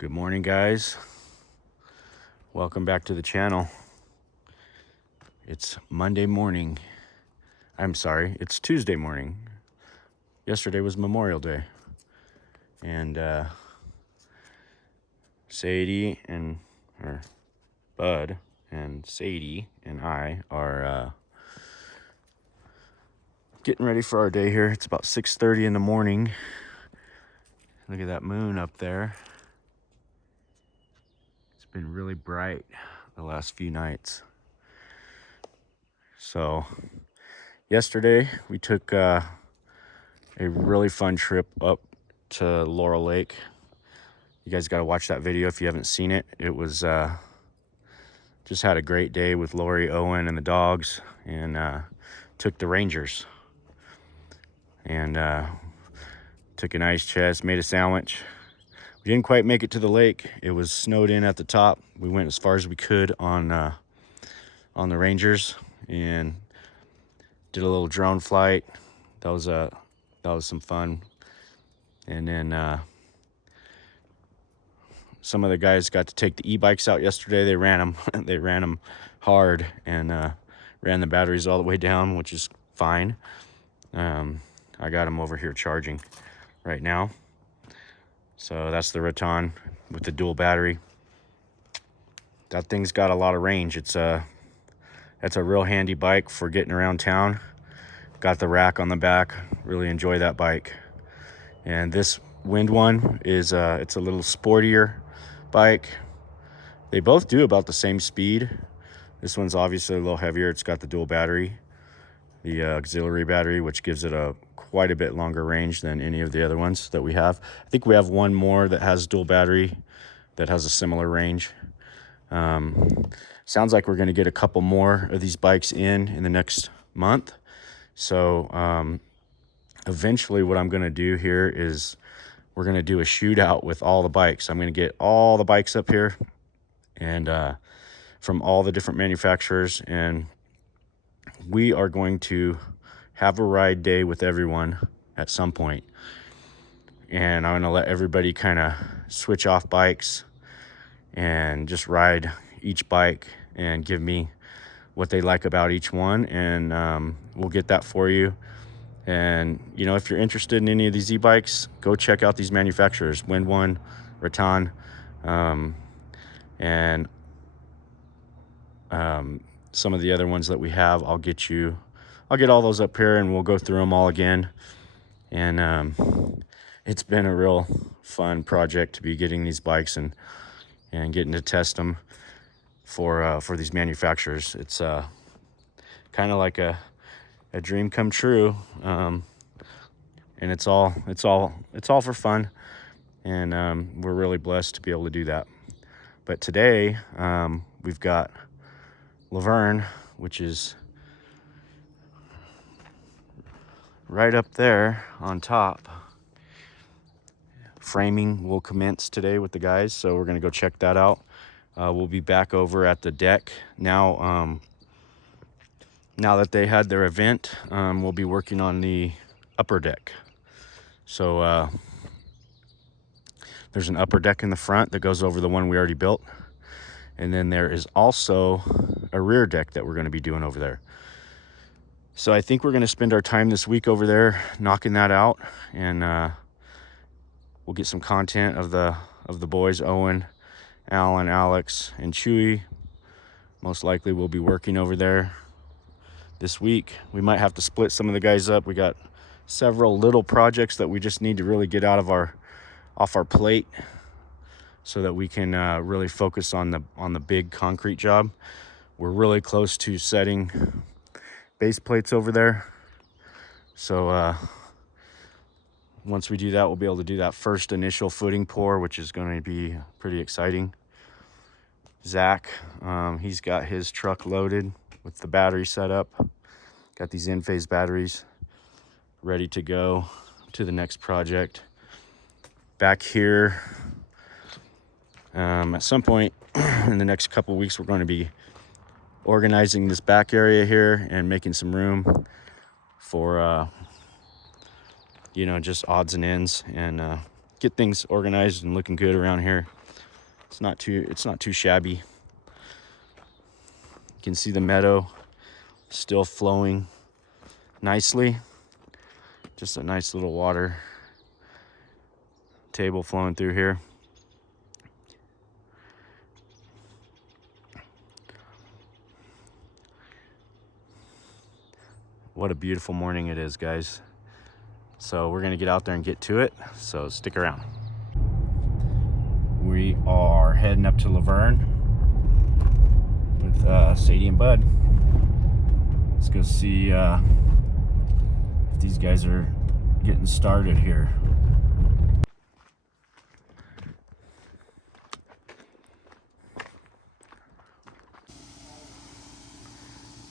Good morning, guys. Welcome back to the channel. It's Monday morning. I'm sorry, it's Tuesday morning. Yesterday was Memorial Day. And Bud and Sadie and I are getting ready for our day here. It's about 6:30 in the morning. Look at that moon up there. It's been really bright the last few nights. So yesterday we took a really fun trip up to Laurel Lake. You guys got to watch that video if you haven't seen it. It was just had a great day with Lori, Owen, and the dogs, and took the Rangers and took an ice chest, made a sandwich. We didn't quite make it to the lake. It was snowed in at the top. We went as far as we could on the Rangers and did a little drone flight. That was some fun. And then some of the guys got to take the e-bikes out yesterday. They ran them. They ran them hard and ran the batteries all the way down, which is fine. I got them over here charging right now. So that's the Raton with the dual battery. That thing's got a lot of range. That's a real handy bike for getting around town. Got the rack on the back. Really enjoy that bike. And this Wind one is it's a little sportier bike. They both do about the same speed. This one's obviously a little heavier. It's got the dual battery, the auxiliary battery, which gives it quite a bit longer range than any of the other ones that we have. I think we have one more that has dual battery that has a similar range. Sounds like we're going to get a couple more of these bikes in the next month. So eventually what I'm going to do here is we're going to do a shootout with all the bikes. I'm going to get all the bikes up here and from all the different manufacturers, and we are going to have a ride day with everyone at some point. And I'm going to let everybody kind of switch off bikes and just ride each bike and give me what they like about each one, and we'll get that for you. And you know, if you're interested in any of these e-bikes, go check out these manufacturers: Wind One, Raton, and some of the other ones that we have. I'll get all those up here and we'll go through them all again. And it's been a real fun project to be getting these bikes and getting to test them for these manufacturers. It's kind of like a dream come true, and it's all for fun, and we're really blessed to be able to do that. But today we've got Laverne, which is right up there on top. Framing will commence today with the guys, so we're going to go check that out. We'll be back over at the deck now. Now that they had their event, we'll be working on the upper deck. So there's an upper deck in the front that goes over the one we already built. And then there is also a rear deck that we're going to be doing over there. So I think we're going to spend our time this week over there knocking that out, and we'll get some content of the boys, Owen, Alan, Alex, and Chewy. Most likely we'll be working over there this week. We might have to split some of the guys up. We got several little projects that we just need to really get off our plate, so that we can really focus on the big concrete job. We're really close to setting base plates over there. So once we do that, we'll be able to do that first initial footing pour, which is going to be pretty exciting. Zach, he's got his truck loaded with the battery set up. Got these in-phase batteries ready to go to the next project. Back here, at some point in the next couple weeks, we're going to be organizing this back area here and making some room for you know, just odds and ends, and get things organized and looking good around here. It's not too shabby. You can see the meadow still flowing nicely. Just a nice little water table flowing through here. What a beautiful morning it is, guys. So we're gonna get out there and get to it, so stick around. We are heading up to Laverne with Sadie and Bud. Let's go see if these guys are getting started here.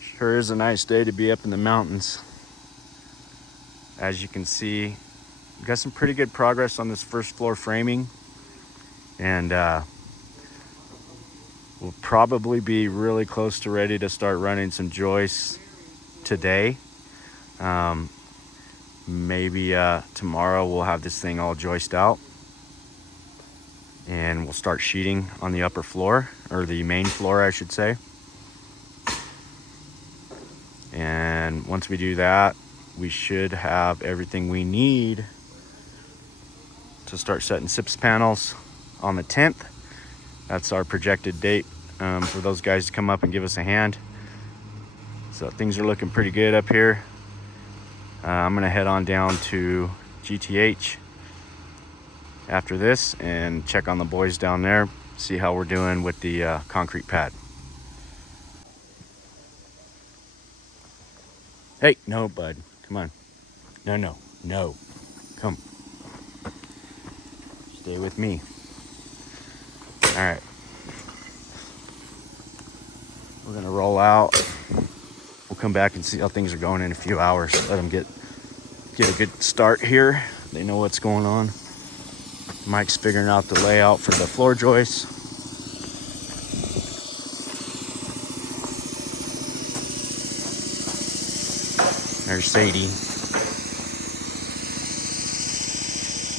Sure is a nice day to be up in the mountains. As you can see, we've got some pretty good progress on this first floor framing, and we'll probably be really close to ready to start running some joists today. Maybe tomorrow we'll have this thing all joisted out and we'll start sheeting on the upper floor, or the main floor I should say. And once we do that, we should have everything we need to start setting SIPS panels on the 10th. That's our projected date for those guys to come up and give us a hand. So things are looking pretty good up here. I'm gonna head on down to GTH after this and check on the boys down there, see how we're doing with the concrete pad. Hey, no, Bud, come on. No, come. Stay with me. All right. We're gonna roll out. We'll come back and see how things are going in a few hours. Let them get a good start here. They know what's going on. Mike's figuring out the layout for the floor joists. There's Sadie.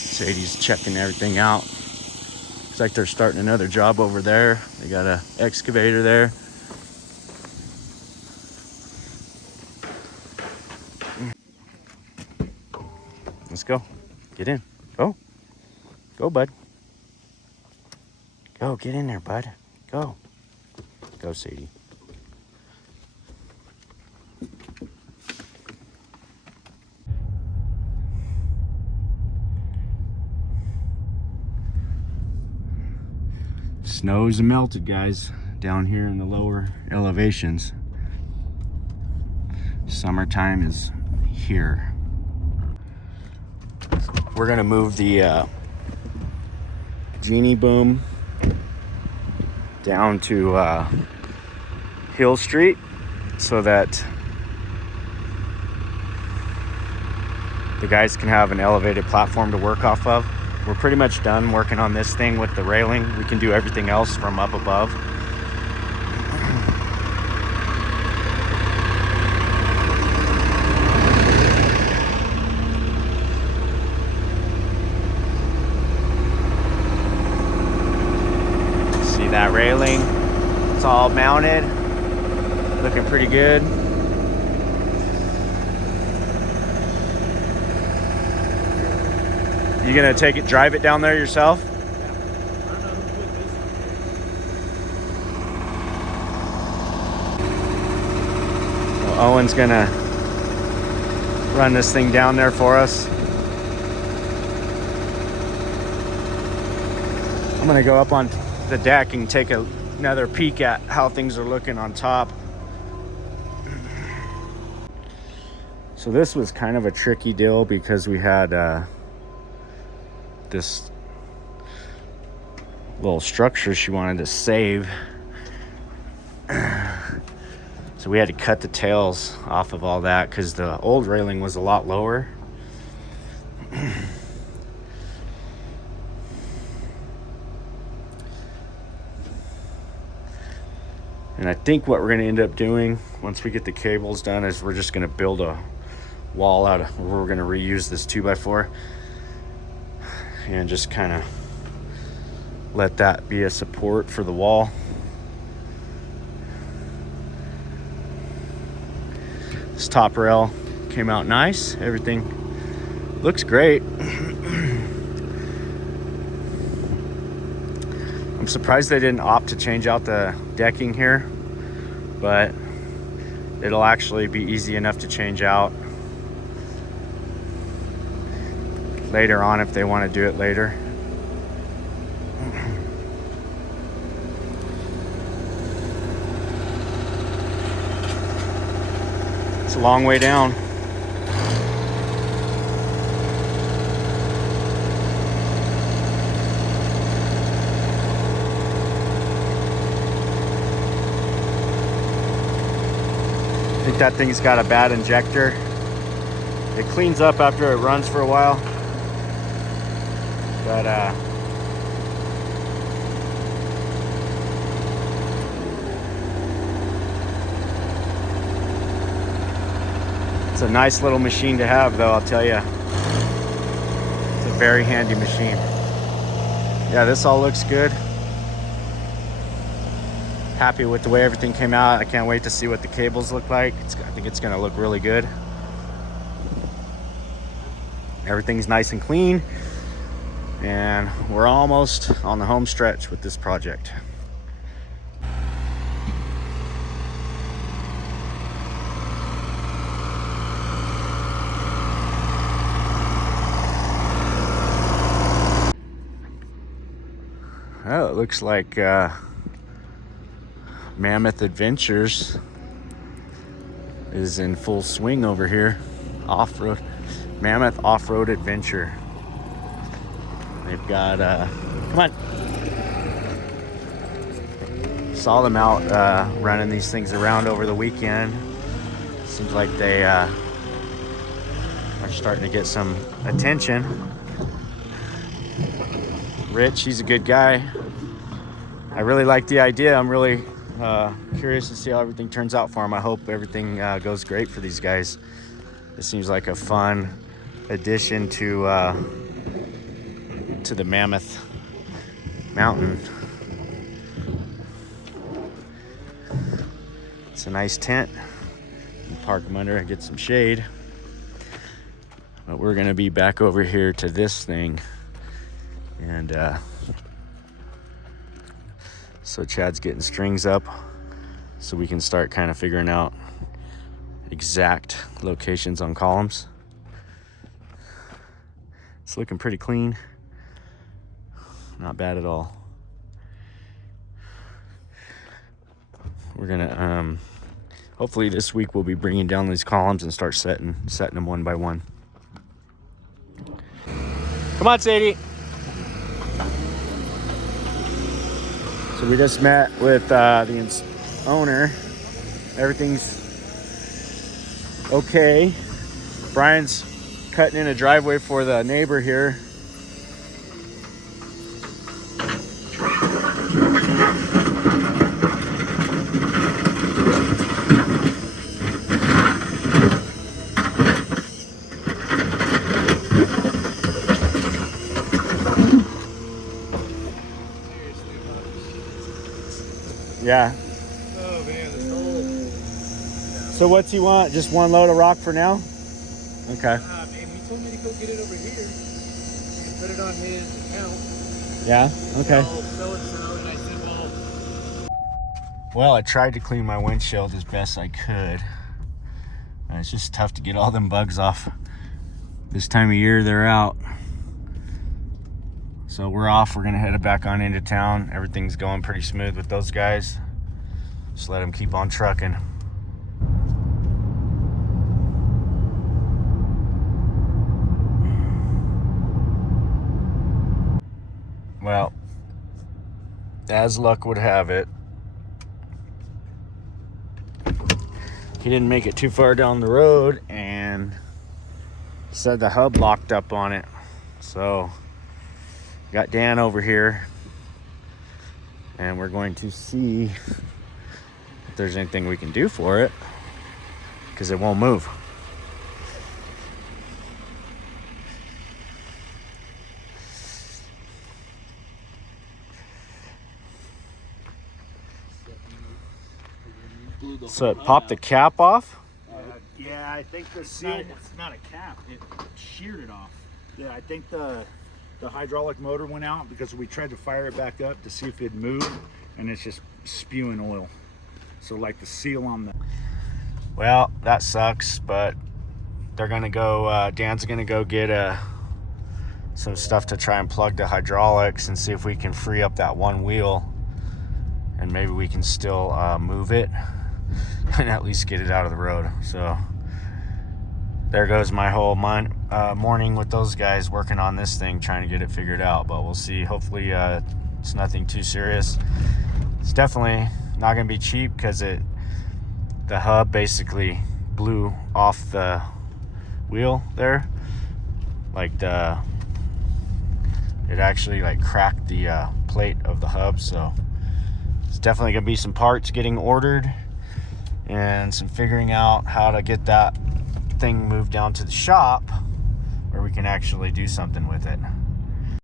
Sadie's checking everything out. Looks like they're starting another job over there. They got an excavator there. Let's go. Get in. Go. Go, Bud. Go, get in there, Bud. Go. Go, Sadie. Snow's melted, guys, down here in the lower elevations. Summertime is here. We're gonna move the Genie Boom down to Hill Street so that the guys can have an elevated platform to work off of. We're pretty much done working on this thing with the railing. We can do everything else from up above. See that railing? It's all mounted. Looking pretty good. You gonna take it, drive it down there yourself? Yeah. I don't know who put this. Well, Owen's gonna run this thing down there for us. I'm gonna go up on the deck and take another peek at how things are looking on top. So this was kind of a tricky deal because we had this little structure she wanted to save. So we had to cut the tails off of all that because the old railing was a lot lower. And I think what we're going to end up doing once we get the cables done is we're just going to build a wall out of where we're going to reuse this 2x4 and just kind of let that be a support for the wall. This top rail came out nice. Everything looks great. I'm surprised they didn't opt to change out the decking here, but it'll actually be easy enough to change out later on if they want to do it later. It's a long way down. I think that thing's got a bad injector. It cleans up after it runs for a while. But it's a nice little machine to have, though, I'll tell you. It's a very handy machine. Yeah, this all looks good. Happy with the way everything came out. I can't wait to see what the cables look like. I think it's gonna look really good. Everything's nice and clean, and we're almost on the home stretch with this project. Oh, it looks like Mammoth Adventures is in full swing over here. Off-road, Mammoth Off-Road Adventure. They've got, come on. Saw them out running these things around over the weekend. Seems like they are starting to get some attention. Rich, he's a good guy. I really like the idea. I'm really curious to see how everything turns out for him. I hope everything goes great for these guys. It seems like a fun addition to the Mammoth Mountain. It's a nice tent. You park them under and get some shade. But we're gonna be back over here to this thing, and so Chad's getting strings up so we can start kind of figuring out exact locations on columns. It's looking pretty clean. Not bad at all. We're gonna hopefully this week we'll be bringing down these columns and start setting them one by one. Come on, Sadie. So we just met with the owner. Everything's okay. Brian's cutting in a driveway for the neighbor here. Yeah. Oh man, this whole. So what's he want? Just one load of rock for now? Okay. Man, he told me to go get it over here and put it on his account. Yeah? Okay. So and so, and I said, Well, I tried to clean my windshield as best I could. And it's just tough to get all them bugs off. This time of year, they're out. So we're off. We're gonna head back on into town. Everything's going pretty smooth with those guys. Just let them keep on trucking. Well, as luck would have it, he didn't make it too far down the road and said the hub locked up on it. So got Dan over here and we're going to see if there's anything we can do for it, because it won't move. blew the So whole it popped the nut cap off? Yeah, I think the It's seal. not a cap. It sheared it off. Yeah, I think the hydraulic motor went out because we tried to fire it back up to see if it'd move, and it's just spewing oil. So like the seal on the. Well, that sucks, but they're gonna go, Dan's gonna go get some stuff to try and plug the hydraulics and see if we can free up that one wheel, and maybe we can still move it and at least get it out of the road. So there goes my whole morning with those guys working on this thing, trying to get it figured out. But we'll see. Hopefully it's nothing too serious. It's definitely not gonna be cheap because the hub basically blew off the wheel there. Like it actually like cracked the plate of the hub. So it's definitely gonna be some parts getting ordered and some figuring out how to get that thing moved down to the shop where we can actually do something with it.